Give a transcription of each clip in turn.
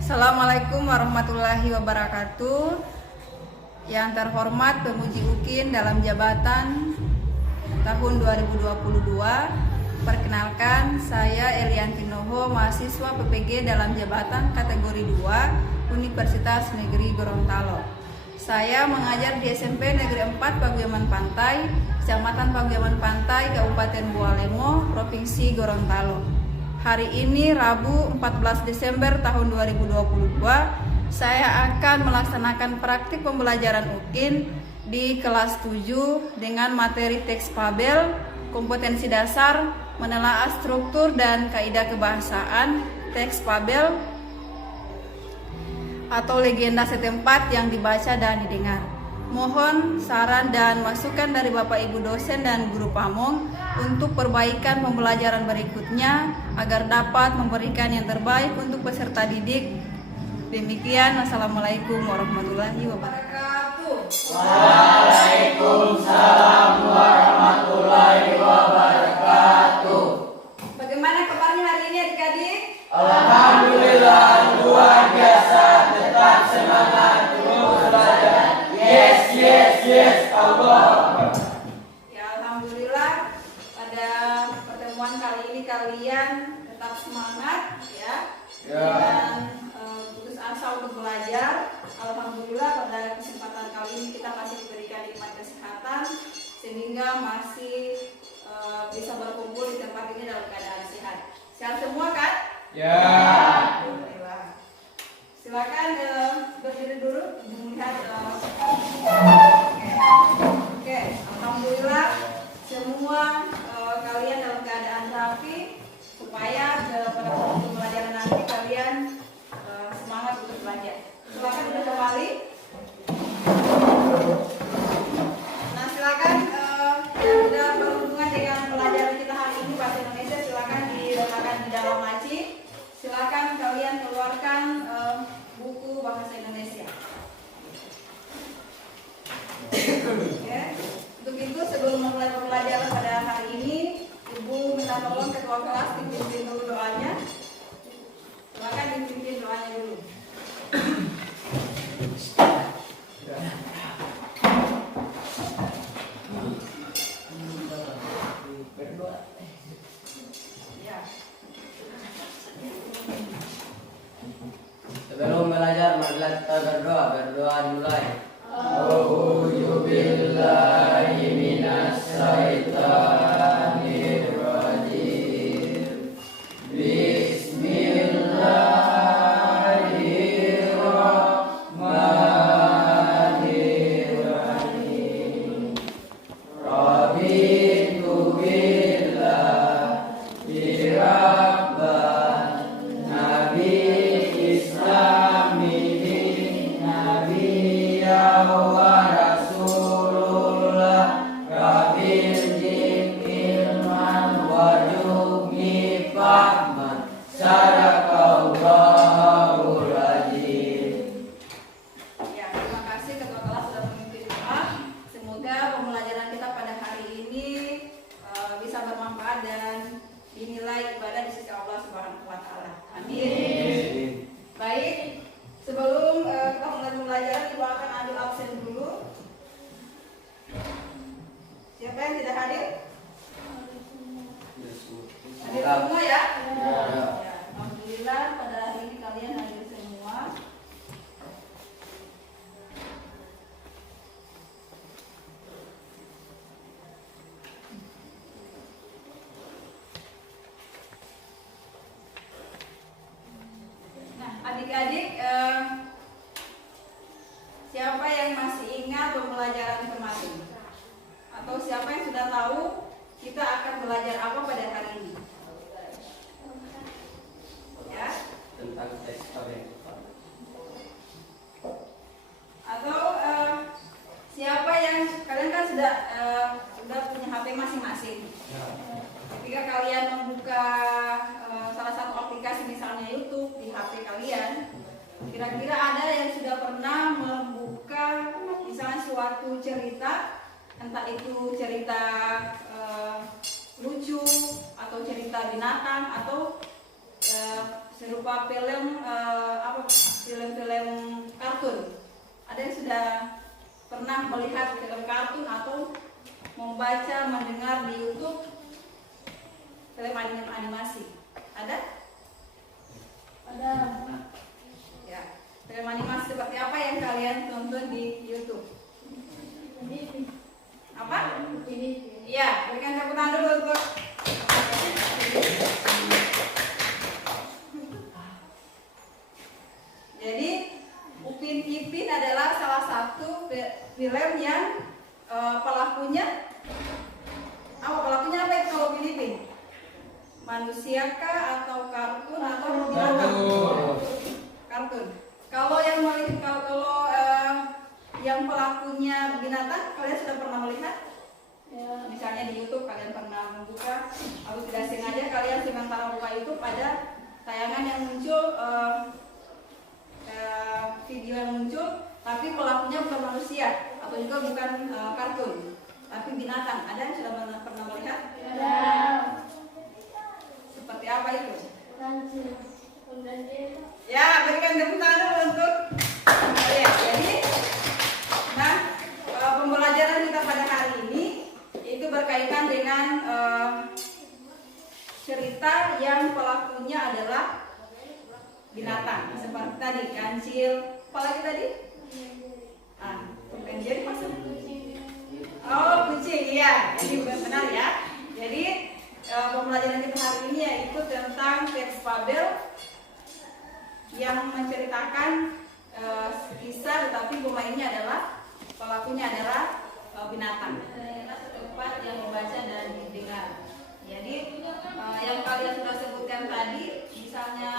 Assalamualaikum warahmatullahi wabarakatuh. Yang terhormat Pemuji UKIN dalam jabatan tahun 2022. Perkenalkan, saya Elianti Noho, mahasiswa PPG dalam jabatan kategori 2 Universitas Negeri Gorontalo. Saya mengajar di SMP Negeri 4 Paguyaman Pantai, Kecamatan Paguyaman Pantai, Kabupaten Bualemo, Provinsi Gorontalo. Hari ini Rabu 14 Desember tahun 2022, saya akan melaksanakan praktik pembelajaran UKIN di kelas 7 dengan materi teks fabel, kompetensi dasar, menelaah struktur dan kaidah kebahasaan, teks fabel atau legenda setempat yang dibaca dan didengar. Mohon saran dan masukan dari Bapak Ibu dosen dan guru pamong untuk perbaikan pembelajaran berikutnya agar dapat memberikan yang terbaik untuk peserta didik. Demikian, Assalamualaikum warahmatullahi wabarakatuh. Waalaikumsalam warahmatullahi wabarakatuh. Bagaimana kabarnya hari ini adik-adik? Alhamdulillah, luar biasa, tetap semangat terus belajar. Yes, yes, yes, Allah. Ya, alhamdulillah pada pertemuan kali ini kalian tetap semangat ya. Dan putus asa untuk belajar. Alhamdulillah pada kesempatan kali ini kita masih diberikan nikmat kesehatan sehingga masih bisa berkumpul di tempat ini dalam keadaan sehat. Sehat semua kan? Ya. Alhamdulillah. Silakan berdiri dulu melihat. Oke. Alhamdulillah semua kalian dalam keadaan rapi supaya pada pembelajaran nanti kalian semangat untuk belajar. Silakan duduk kembali. Nah, silakan yang sudah berhubungan dengan pelajaran kita hari ini bahasa Indonesia, silakan diletakkan di dalam laci. Silakan kalian keluarkan buku bahasa Indonesia. Oke. Untuk itu sebelum memulai pembelajaran pada hari ini, Ibu minta tolong ketua kelas dipimpin dulu doanya. Silakan dipimpin doanya dulu. Ya. Sebelum belajar, marilah kita berdoa. Berdoa dimulai. A'udzu billahi minas syaitonir rajim. Bismillahirrahmanirrahim. Raditu billahi rabban, nabi islami nabiyya wa rasulullah, rabil jin ilman wajubni fahman, sadaqallahul azim. Ya, terima kasih ketua kelas sudah memimpin doa. Semoga pembelajaran kita pada hari ini bisa bermanfaat dan dinilai ibadah di sisi Allah Subhanahu wa taala. Amin. Baik, sebelum kita mulai pembelajaran, Ibu akan ambil absen dulu. Siapa yang tidak hadir? Hadir semua ya? Ya. Alhamdulillah pada hari ini kalian hadir semua. Nah, adik-adik, siapa yang masih ingat pembelajaran kemarin? Atau siapa yang sudah tahu kita akan belajar apa pada hari ini? Ya? Tentang teks fabel. Atau siapa yang kalian kan sudah punya HP masing-masing. Ketika kalian membuka salah satu aplikasi misalnya YouTube di HP kalian, kira-kira ada yang sudah pernah membuka misalnya suatu cerita, entah itu cerita lucu atau cerita binatang atau serupa film film-film kartun. Ada yang sudah pernah melihat film kartun atau membaca, mendengar di YouTube film animasi? Ada? Ada. Ya. Film animasi seperti apa yang kalian tonton di YouTube? Apa? Iya, berikan tepuk tangan dulu untuk jadi Upin Ipin adalah salah satu film yang pelakunya apa itu kalau Upin Ipin? Manusia kah atau kartun atau binatang? Kartun. Kalau yang pelakunya binatang, kalian sudah pernah melihat? Ya. Misalnya di YouTube kalian pernah membuka atau tidak sengaja kalian sementara buka itu pada tayangan yang muncul video yang muncul, tapi pelakunya bukan manusia atau juga bukan kartun, tapi binatang. Ada yang sudah pernah melihat? Ada. Seperti apa itu? Kancil. Ya, berikan tepuk tangan dulu untuk kalian. Jadi, pembelajaran kita pada hari ini itu berkaitan dengan cerita yang pelakunya adalah binatang, seperti tadi kancil. Apalagi tadi? Bukan jadi masuk. Oh, kucing, iya. Jadi benar ya. Jadi pembelajaran kita hari ini yaitu tentang teks fabel yang menceritakan kisah, tetapi pemainnya adalah pelakunya adalah binatang. Tempat yang membaca dan didengar. Jadi yang kalian sudah sebutkan tadi, misalnya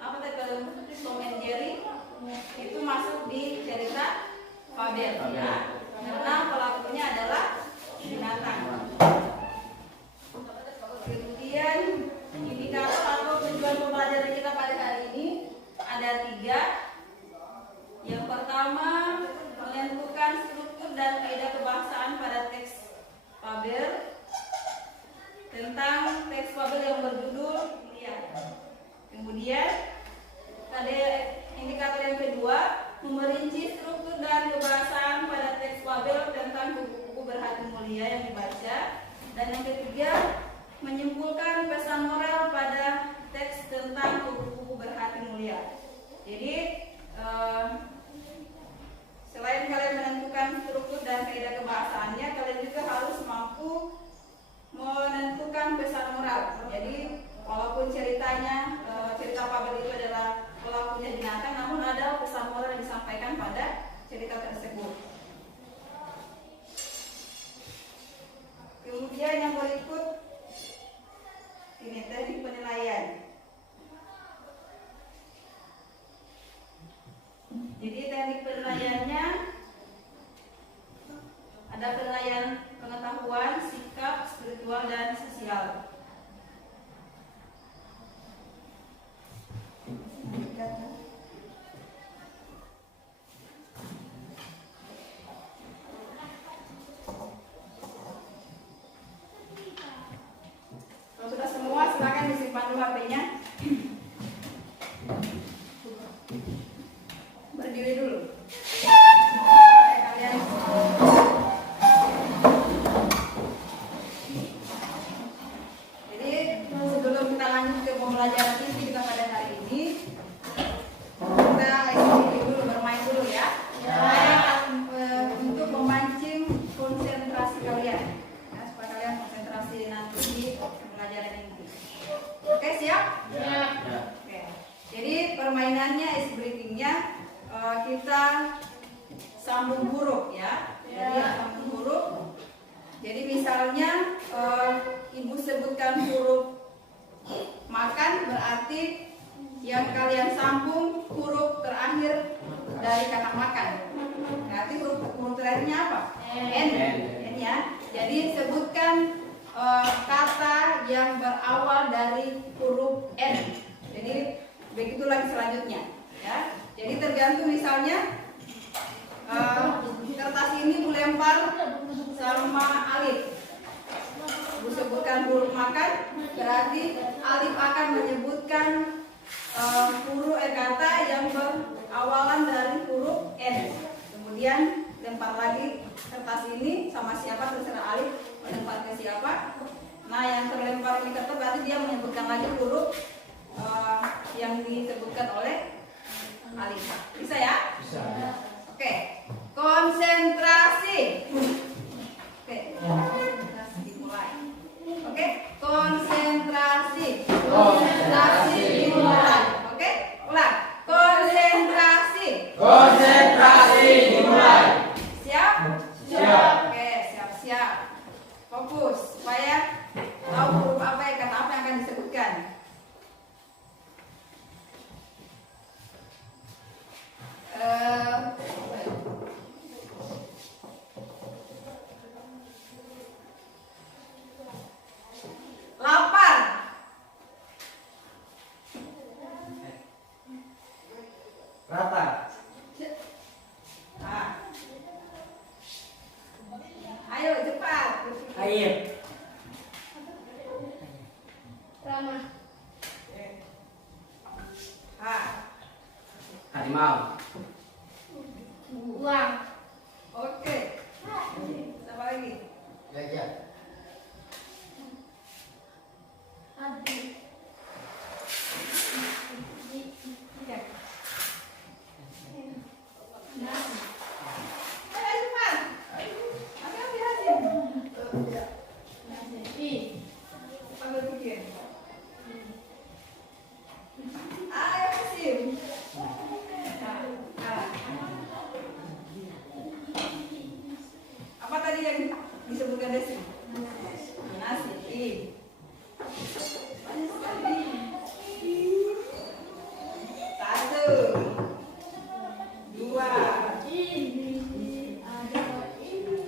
apa tadi Tom and Jerry itu masuk di cerita fabel ya, karena pelakunya adalah binatang. Kemudian indikator atau tujuan pembelajaran kita pada hari ini ada 3. Yang pertama, menentukan struktur dan kaidah kebahasaan pada teks fabel. Tentang teks fabel yang berjudul lihat. Kemudian ada indikator yang kedua, memerinci struktur dan kebahasaan pada teks fabel tentang buku-buku berhati mulia yang dibaca. Dan yang ketiga, menyimpulkan pesan moral pada teks tentang buku-buku berhati mulia. Jadi selain kalian menentukan struktur dan kaidah kebahasaannya, kalian juga harus mampu menentukan pesan moral. Jadi walaupun ceritanya cerita fabel itu adalah pelakunya binatang, namun ada pesan moral yang disampaikan pada cerita tersebut. Kemudian yang berikut ini teknik penilaian. Jadi teknik penilaiannya ada penilaian pengetahuan, sikap, spiritual, dan sosial. Kalau sudah semua, silakan disimpan dulu HP-nya. Berdiri dulu. Kalian sebelum kita lanjut ke pembelajaran inti kita pada hari ini, kita dulu bermain dulu ya. Untuk memancing konsentrasi kalian, ya, supaya kalian konsentrasi nanti di pembelajaran inti. Oke, siap? Ya. Oke. Jadi permainannya is breathing-nya kita sambung huruf ya. Jadi sambung huruf. Jadi misalnya ibu sebutkan huruf makan, berarti yang kalian sambung huruf terakhir dari kata makan. Berarti huruf terakhirnya apa? N ya. Jadi sebutkan kata yang berawal dari huruf N. Jadi begitu lagi selanjutnya ya. Jadi tergantung misalnya kertas ini Bu lempar sama Alif. Bu sebutkan huruf makan, berarti Alif akan menyebutkan kata yang berawalan dari huruf N. Kemudian lempar lagi kertas ini sama siapa, terserah Alif melempar ke siapa. Nah, yang terlempar ini kertas berarti dia menyebutkan lagi huruf yang disebutkan oleh Alif. Bisa ya? Bisa. Oke. Konsentrasi. Oke. Konsentrasi dimulai. Oke. Konsentrasi. Konsentrasi dimulai. Oke. Ulang. Konsentrasi. Konsentrasi dimulai. Siap? Siap. Oke, siap-siap. Fokus supaya tahu huruf apa ya, kata apa yang akan disebutkan. Lapar. Rata. Nah. Ayo cepat. Air. Ramah. Harimau. Uang. Oke. Apa lagi? Gajah. Adi. Nasi. Ayo cepat. Ambil Hasim. I. Ambil pikir. Ayo Hasim. Apa tadi yang disebutkan Desi? Nasi. Satu, dua, Ini. Ada ini.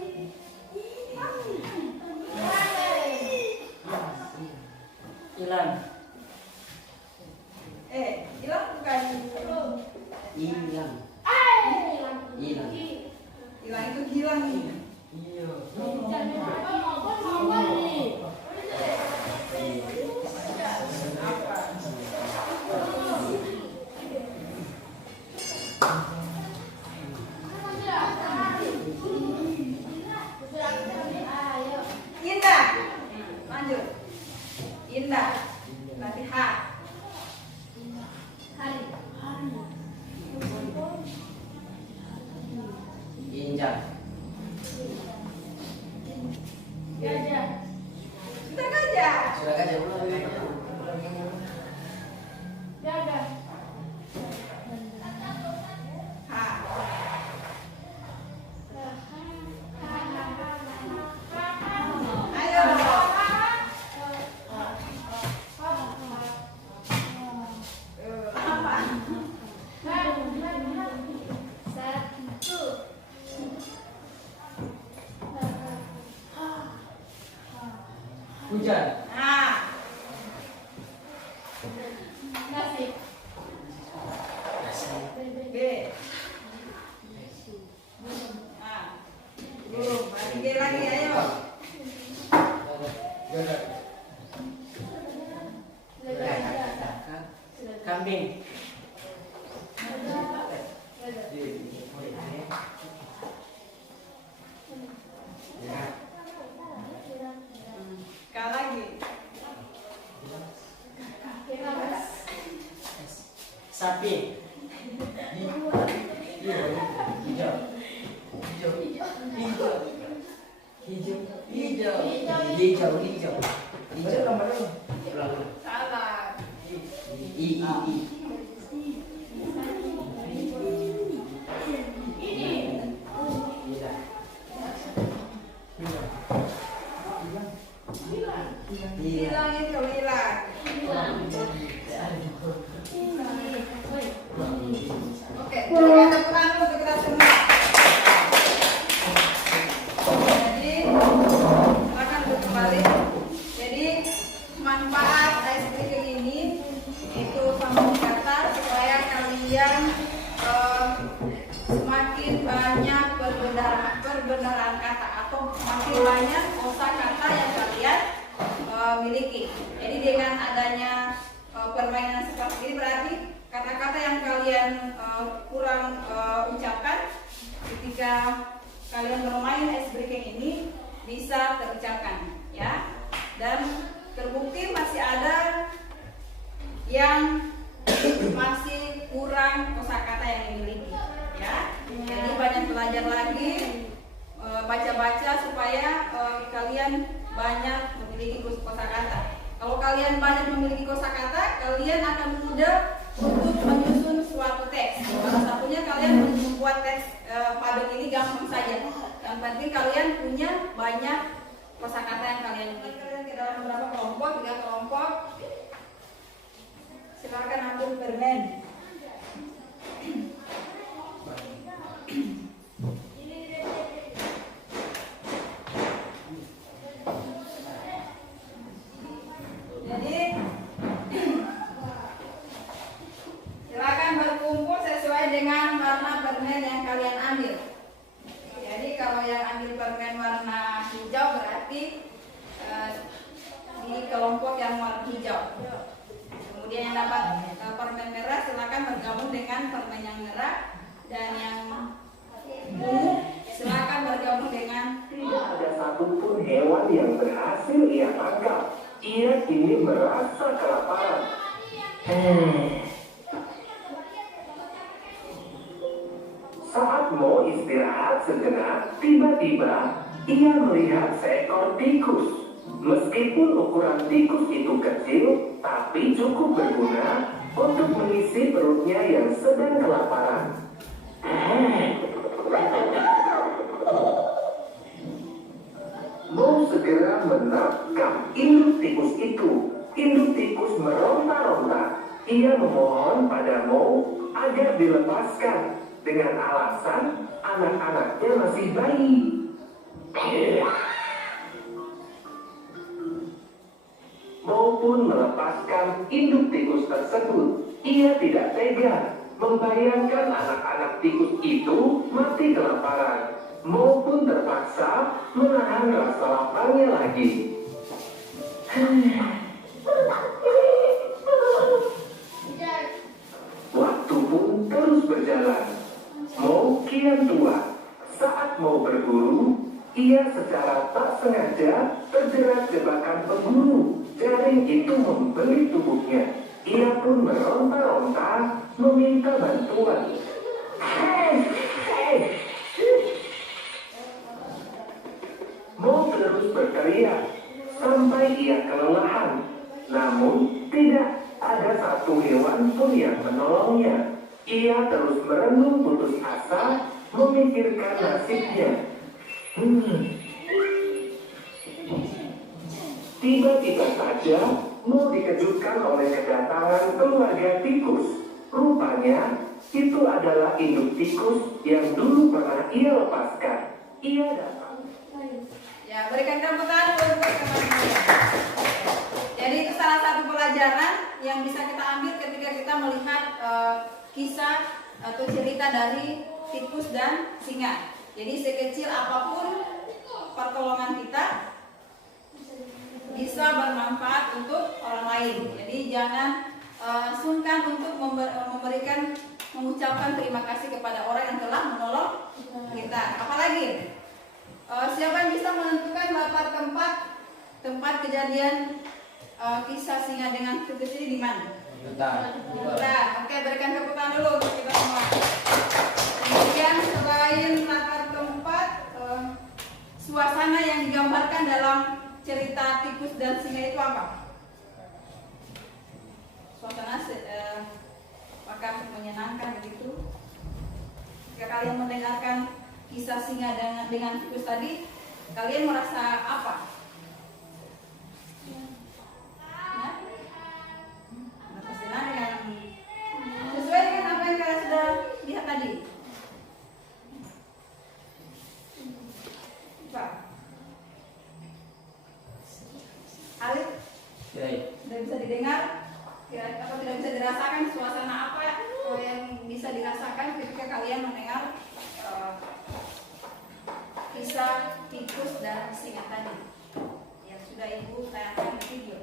Hilang. hilang bukan? Hilang. Hilang. Hilang itu hilang nih. Iya. Indah. Lanjut. Indah. Nanti H. Hari. Injak. Gajah. Kita gajah. Sudah gajah ulang. Gagah. H. Ayo. Apa? Satu. Hujan. Nah. Nasi. B. Nah. Belum. Lagi lagi ayo. Kambing. K lagi. Sapi. Hijau. Hijau. Hijau. Hijau. Hijau. Hijau. Hijau. Salah. I. Hilang itu hilang. Oke, kita tepuk tangan untuk kita semua. Jadi, silakan duduk kembali. Jadi, manfaat ice breaking ini itu sambung kata supaya kalian semakin banyak perbendaharaan kata atau makin banyak kosakata yang kalian miliki. Jadi dengan adanya permainan seperti ini, berarti kata-kata yang kalian kurang ucapkan ketika kalian bermain ice breaking ini bisa terucapkan ya. Dan terbukti masih ada yang masih kurang kosakata yang dimiliki ya. Jadi banyak belajar lagi, baca-baca supaya kalian banyak memiliki kosakata. Kalau kalian banyak memiliki kosakata, kalian akan mudah untuk menyusun suatu teks. Salah satunya kalian membuat teks padat ini gampang saja. Yang penting kalian punya banyak kosakata yang kalian miliki. Kalian ke dalam beberapa kelompok, 3 kelompok. Silakan ambil permen. Jadi silakan berkumpul sesuai dengan warna permen yang kalian ambil. Jadi kalau yang ambil permen warna hijau berarti di kelompok yang warna hijau. Kemudian yang dapat permen merah silakan bergabung dengan permen yang merah, dan yang ungu silakan bergabung dengan. Tidak ada satupun hewan yang berhasil ia tangkap. Ia kini merasa kelaparan. Saat mau istirahat sejenak, tiba-tiba ia melihat seekor tikus. Meskipun ukuran tikus itu kecil, tapi cukup berguna untuk mengisi perutnya yang sedang kelaparan. Mau segera menangkap induk tikus itu. Induk tikus meronta-ronta. Ia memohon pada Mo agar dilepaskan dengan alasan anak-anaknya masih bayi. Mo pun melepaskan induk tikus tersebut. Ia tidak tega membayangkan anak-anak tikus itu mati kelaparan. Mo pun terpaksa menahan rasa laparnya lagi. Waktu pun terus berjalan. Mo kian tua. Saat mau berburu, ia secara tak sengaja terjerat jebakan pemburu. Jaring itu membelit tubuhnya. Ia pun meronta-ronta meminta bantuan. Mo terus berteriak sampai ia kelelahan. Namun tidak ada satu hewan pun yang menolongnya. Ia terus merenung putus asa memikirkan nasibnya. Tiba-tiba saja Mo dikejutkan oleh kedatangan keluarga tikus. Rupanya itu adalah induk tikus yang dulu pernah ia lepaskan. Ia datang. Ya, berikan tepuk tangan buat teman-teman. Jadi itu salah satu pelajaran yang bisa kita ambil ketika kita melihat kisah atau cerita dari tikus dan singa. Jadi sekecil apapun pertolongan kita bisa bermanfaat untuk orang lain. Jadi jangan sungkan untuk mengucapkan terima kasih kepada orang yang telah menolong kita. Apalagi siapa yang bisa menentukan latar tempat kejadian kisah singa dengan tikus ini di mana? Hutan. Oke, berikan tepuk tangan dulu untuk kita semua. Kemudian selain latar tempat, suasana yang digambarkan dalam cerita tikus dan singa itu apa? Suasana apakah menyenangkan begitu? Jika kalian mendengarkan kisah singa dengan tikus tadi, kalian merasa apa? Merasa senang dengan sesuai dengan apa yang kalian sudah lihat tadi. Pak Alif, tidak bisa didengar, atau tidak bisa dirasakan suasana apa yang bisa dirasakan ketika kalian mendengar kisah tikus dan singa tadi yang sudah ibu tayangkan di video.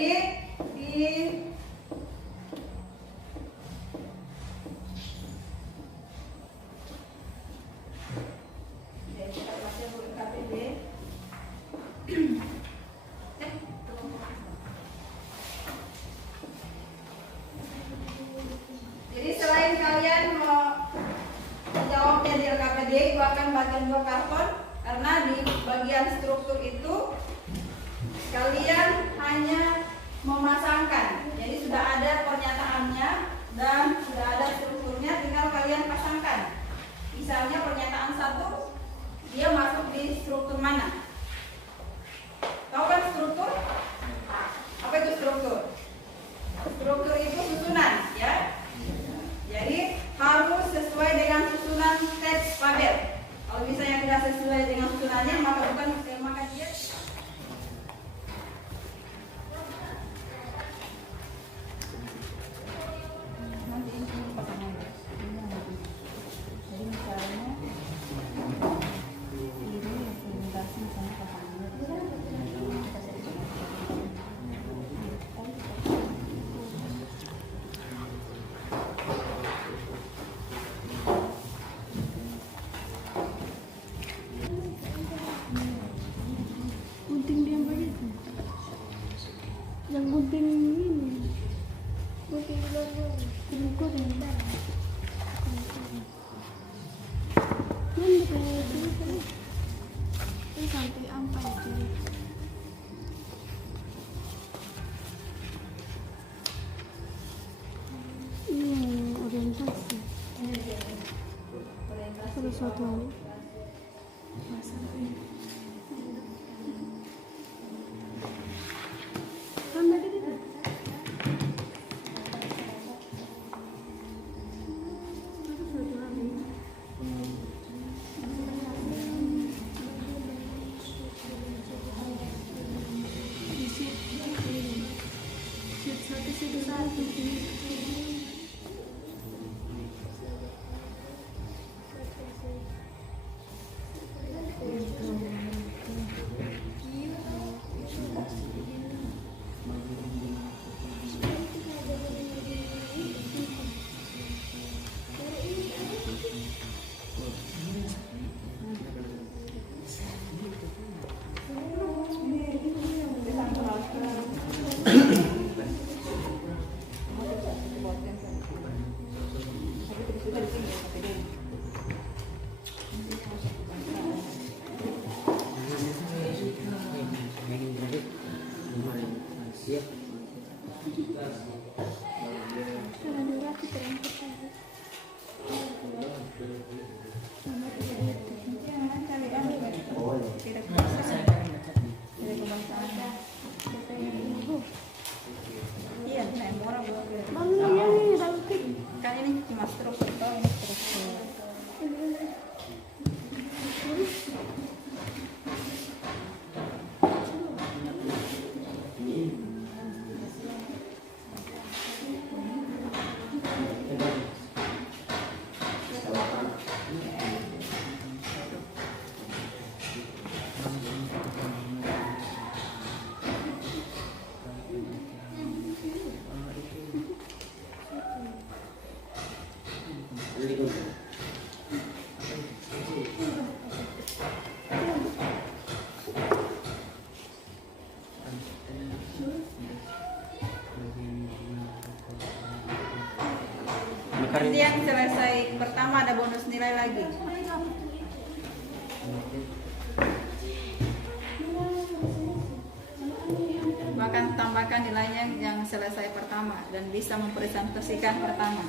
Jadi di kita baca dulu KPD. Jadi selain kalian mau menjawabnya di LKPD, itu akan bagian 2 karton, karena di bagian struktur itu kalian hanya memasangkan. Jadi sudah ada pernyataannya dan sudah ada strukturnya, tinggal kalian pasangkan. Misalnya pernyataan 1, dia masuk di struktur mana? Tahu kan struktur? Apa itu struktur? Struktur itu susunan, ya. Jadi harus sesuai dengan susunan teks tabel. Kalau misalnya tidak sesuai dengan susunannya, maka maka dia nanti ini pasangan. Jadi misalnya ini implementasi misalnya pasangan. Gunting dia begitu. Yang gunting ini. Gunting logo. Gunting dalam. Ini kayak gitu. Ini sampai ampai itu. Ini yang orientasi. Terus satu lagi. Tambah gitu. Terus satu lagi. Sheet satu. Iya, orang kan ini cuma struktur, ini struktur. Nanti yang selesai pertama ada bonus nilai lagi. Bahkan tambahkan nilainya yang selesai pertama dan bisa mempresentasikan pertama.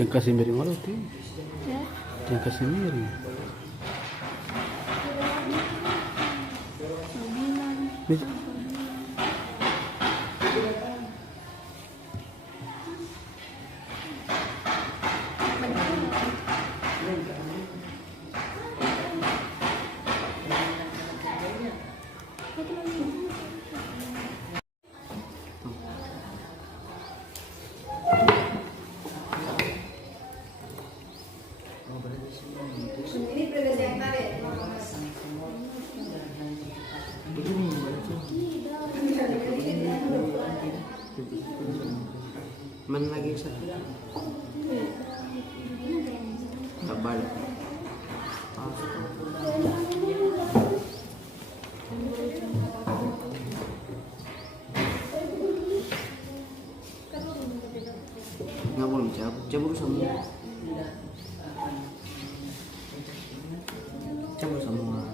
Yang kasih miring mana tuh? Ya. Yang kasih miring. Ini predes yang tadi. Mana lagi satu? Tabal. Nggak boleh cabut semua. Cabut semua.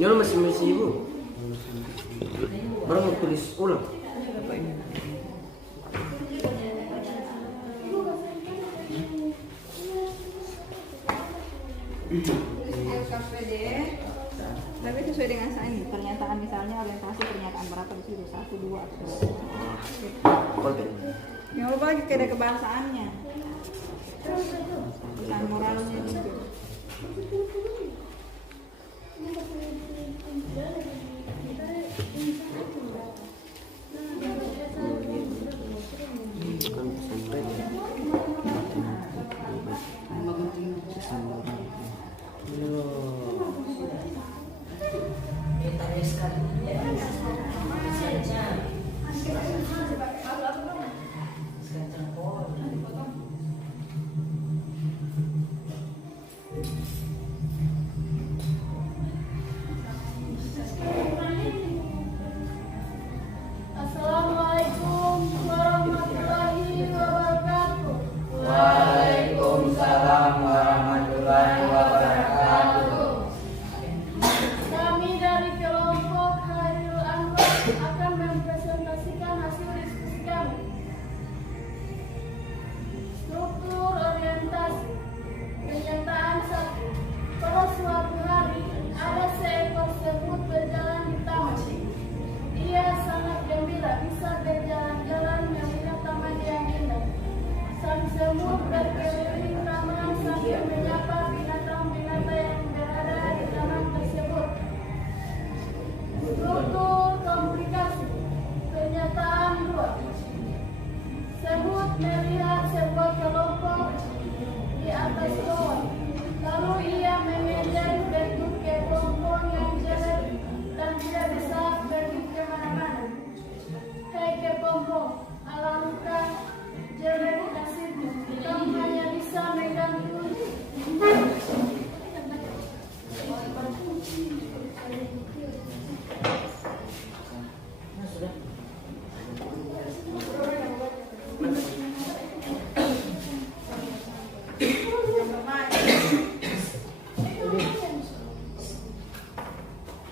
Ini orang masih ibu. Baru mau tulis ulang. KPD, tapi sesuai dengan ini pernyataan, misalnya orientasi pernyataan berapa di situ, 1, 2 atau 3. Yang lupa lagi ada kebahasaannya, pesan moralnya juga. Assalamualaikum warahmatullahi wabarakatuh. Waalaikumsalam warahmatullahi wabarakatuh. Kami dari kelompok Khairul Anwar akan mempresentasikan hasil diskusi kami. Struktur orientasi. Pernyataan 1. Pada suatu hari ada seekor semut berjalan di taman. Ia sangat gembira bisa berjalan-jalan melihat taman yang indah. Sang semut berkeliling taman sambil menyapa binatang-binatang yang berada di taman tersebut. Struktur komunikasi. Pernyataan 2. Semut melihat sebuah kelompok di atas pohon. Lalu ia mengejar bentuk kelompok yang jelek dan tidak bisa pergi kemana-mana. Hei kepompong, ala luka jelek nasibmu, kamu hanya bisa menggantung.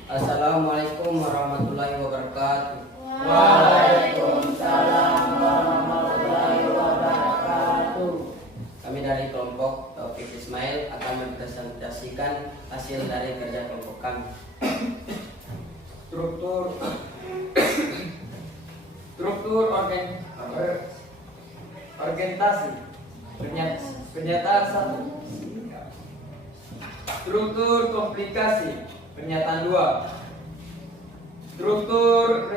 Assalamualaikum warahmatullahi wabarakatuh. Waalaikumsalam warahmatullahi wabarakatuh. Kami dari kelompok Taufik Ismail akan mempresentasikan hasil dari kerja kelompok kami. Struktur orientasi. Pernyataan 1. Struktur komplikasi pernyataan 2. Struktur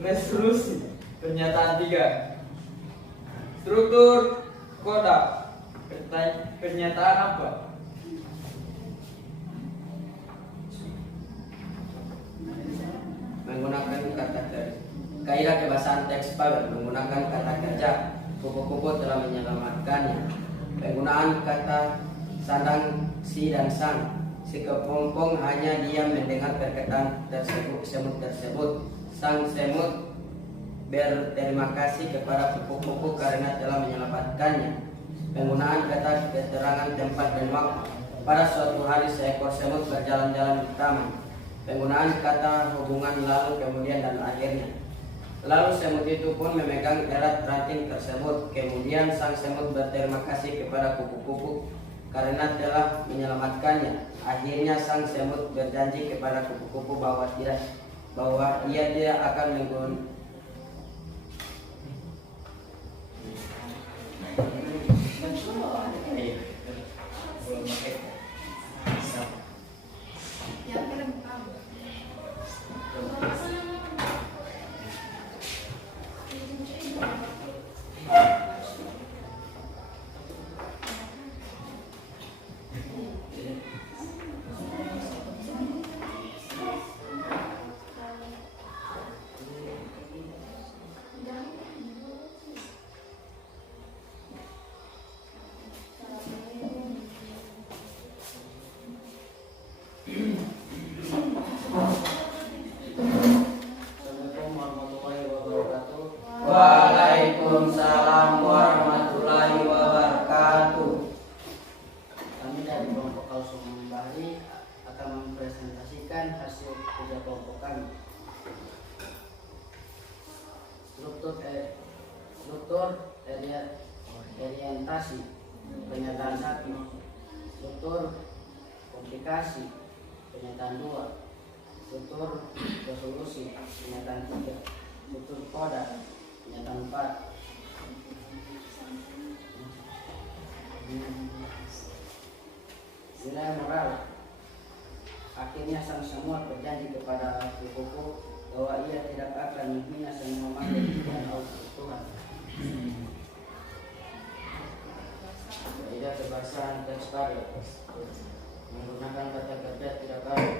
resolusi pernyataan 3. Struktur koda pernyataan apa? Menggunakan kata kerja. Kaidah kebahasaan teks Pavel menggunakan kata kerja. Kupu-kupu telah menyelamatkannya. Penggunaan kata sandang si dan sang. Si kepompong hanya diam mendengar perkataan semut tersebut. Sang semut berterima kasih kepada kupu-kupu karena telah menyelamatkannya. Penggunaan kata keterangan tempat dan waktu. Pada suatu hari seekor semut berjalan-jalan di taman. Penggunaan kata hubungan lalu, kemudian, dan akhirnya. Lalu semut itu pun memegang erat ranting tersebut. Kemudian sang semut berterima kasih kepada kupu-kupu karena telah menyelamatkannya. Akhirnya sang semut berjanji kepada kupu-kupu bahwa ia tidak akan menggunakan Waalaikumsalam warahmatullahi wabarakatuh. Kami dari kelompok Kausum Bali akan mempresentasikan hasil kerja kelompok kami. Struktur orientasi pernyataan 1. Struktur komplikasi pernyataan 2. Struktur resolusi pernyataan 3. Struktur koda pernyataan 4. Nilai moral. Akhirnya sang semut berjanji kepada kupu-kupu bahwa ia tidak akan menghina semua makhluk dan Tuhan. Kaidah kebahasaan teks Pavel menggunakan kata kerja tidak baik.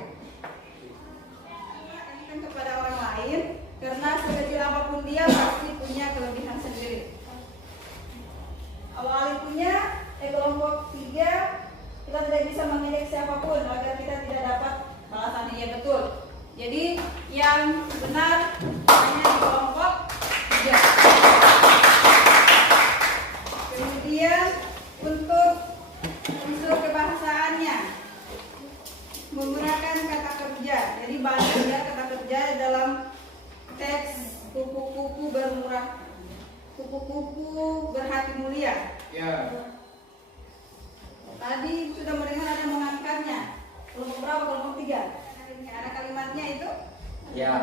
Kepada orang lain karena sekecil apapun dia pasti punya kelebihan sendiri. Awalnya punya kelompok 3 kita tidak bisa mengejek siapapun agar kita tidak dapat balasan iya betul. Jadi yang benar hanya di kelompok 3. Kemudian untuk unsur kebahasaannya menggunakan kata kerja. Jadi banyak ya kata kerja dalam teks kupu-kupu bermurah, kupu-kupu berhati mulia. Ya. Tadi sudah mendengar ada mengangkatnya. Kelompok berapa? Kelompok 3. Ada kalimatnya itu? Ya.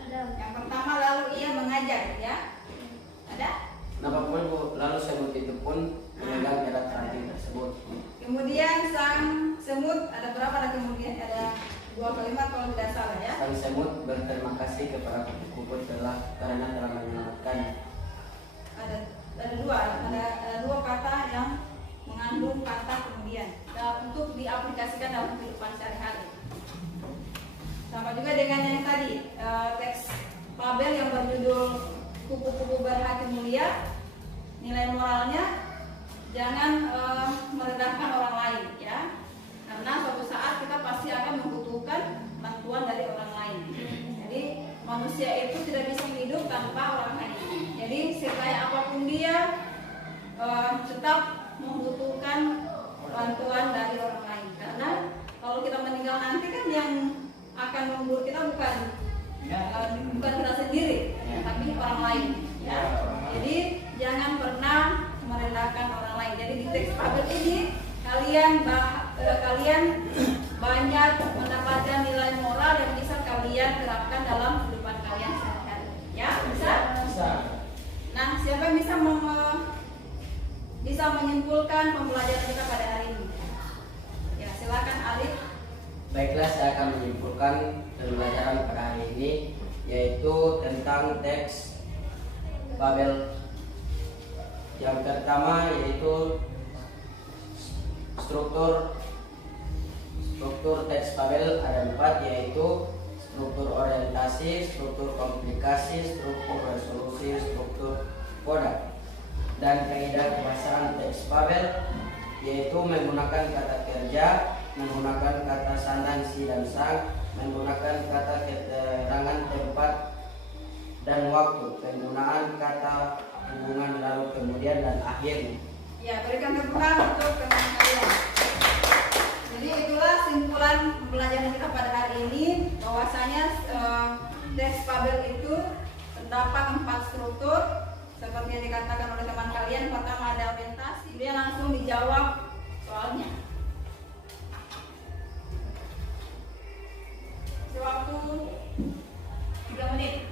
Ada. Yang pertama lalu ia mengajak ya. Ada? Kenapa pun Bu? Lalu semut itu pun memegang erat ranting tersebut. Kemudian sang semut ada berapa? Ada kemudian ada 2 kalimat kalau tidak salah ya. Sang semut berterima kasih kepada kupu-kupu karena telah menyelamatkannya. Ada dua kata yang mengandung kata kemudian untuk diaplikasikan dalam kehidupan sehari-hari. Sama juga dengan yang tadi teks Pavel yang berjudul kupu-kupu berhati mulia. Nilai moralnya jangan merendahkan orang lain ya, karena suatu saat kita pasti akan membutuhkan bantuan dari orang lain. Jadi manusia itu tidak bisa hidup tanpa orang lain. Jadi sekaya apapun dia tetap membutuhkan bantuan dari orang lain, karena kalau kita meninggal nanti kan yang akan mengubur kita bukan kita sendiri, tapi orang lain ya. Jadi jangan pernah merendahkan orang lain. Jadi di teks Pavel ini kalian banyak mendapatkan nilai moral yang bisa kalian terapkan dalam kehidupan kalian sehari-hari ya. Bisa? Nah, siapa yang bisa menyimpulkan pembelajaran kita pada hari ini? silakan Alif. Baiklah, saya akan menyimpulkan pembelajaran pada hari ini, yaitu tentang teks Babel. Yang pertama yaitu struktur teks Babel ada 4, yaitu struktur orientasi, struktur komplikasi, struktur resolusi, struktur koda. Dan kaidah kebahasaan teks Babel yaitu menggunakan kata kerja, menggunakan kata sandang si dan sang, menggunakan kata keterangan tempat dan waktu, penggunaan kata hubungan lalu kemudian dan akhirnya. Ya, berikan tepuk tangan untuk teman kalian. Jadi itulah simpulan pembelajaran kita pada hari ini, bahwasanya teks Babel itu terdapat 4 struktur seperti yang dikatakan oleh teman kalian. Pertama ada orientasi, dia langsung dijawab soalnya. Waktu 3 menit.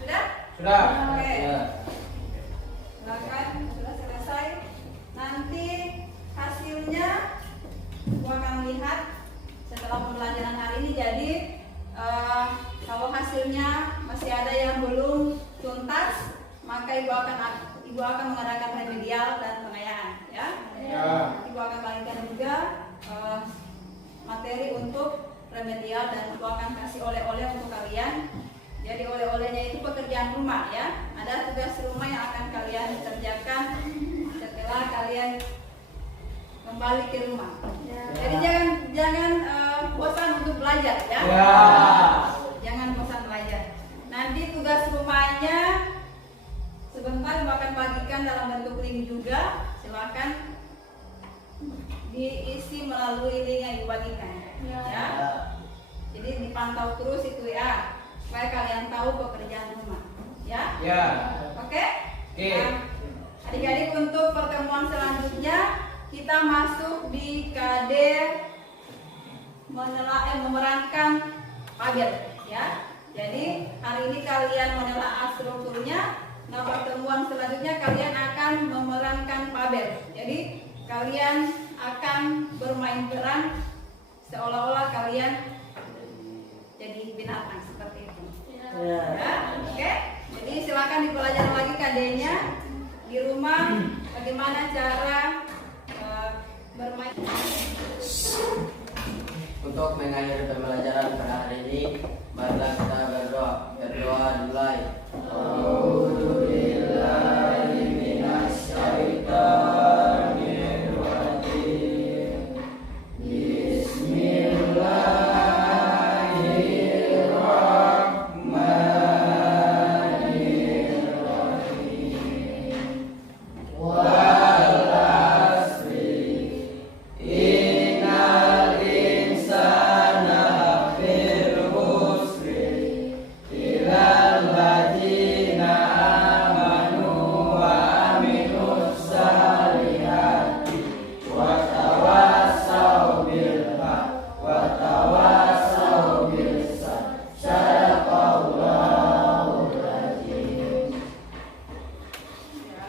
Sudah? Sudah. Oke. Ya. Silakan, sudah selesai. Nanti hasilnya gua akan lihat setelah pembelajaran hari ini. Jadi kalau hasilnya masih ada yang belum tuntas, maka ibu akan mengadakan remedial dan pengayaan, ya. Ya. Ibu akan bagikan juga materi untuk remedial dan ibu akan kasih oleh-oleh untuk kalian. Jadi oleh-olehnya itu pekerjaan rumah, ya. Ada tugas rumah yang akan kalian kerjakan setelah kalian kembali ke rumah. Jadi jangan bosan untuk belajar, ya. Ya. Jangan bosan belajar. Nanti tugas rumahnya sebentar ibu akan bagikan dalam bentuk link juga. Silakan diisi melalui link yang ibu bagikan, ya. Jadi dipantau terus itu, ya, supaya kalian tahu pekerjaan rumah, ya. Ya. Oke? Oke. Nah, adik-adik, untuk pertemuan selanjutnya kita masuk di KD memerankan Babel, ya. Jadi hari ini kalian menelaah strukturnya. Nah, pertemuan selanjutnya kalian akan memerankan Babel. Jadi kalian akan bermain peran seolah-olah kalian jadi binatang seperti itu. Ya, oke. Jadi silakan dipelajari lagi KD-nya di rumah, bagaimana cara bermain. Untuk mengakhiri pembelajaran pada hari ini, marilah kita berdoa. Berdoa dimulai.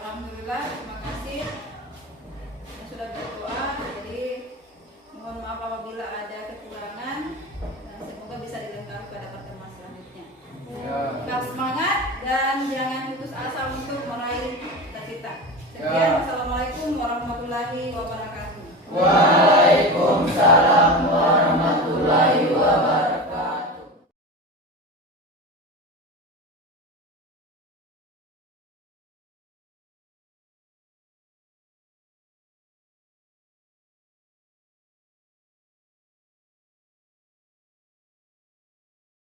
Alhamdulillah, terima kasih yang sudah berdoa. Jadi mohon maaf apabila ada kekurangan dan semoga bisa dilengkapi pada pertemuan selanjutnya. Tetap semangat dan jangan putus asa untuk meraih cita-cita. Sekian, wassalamualaikum warahmatullahi wabarakatuh.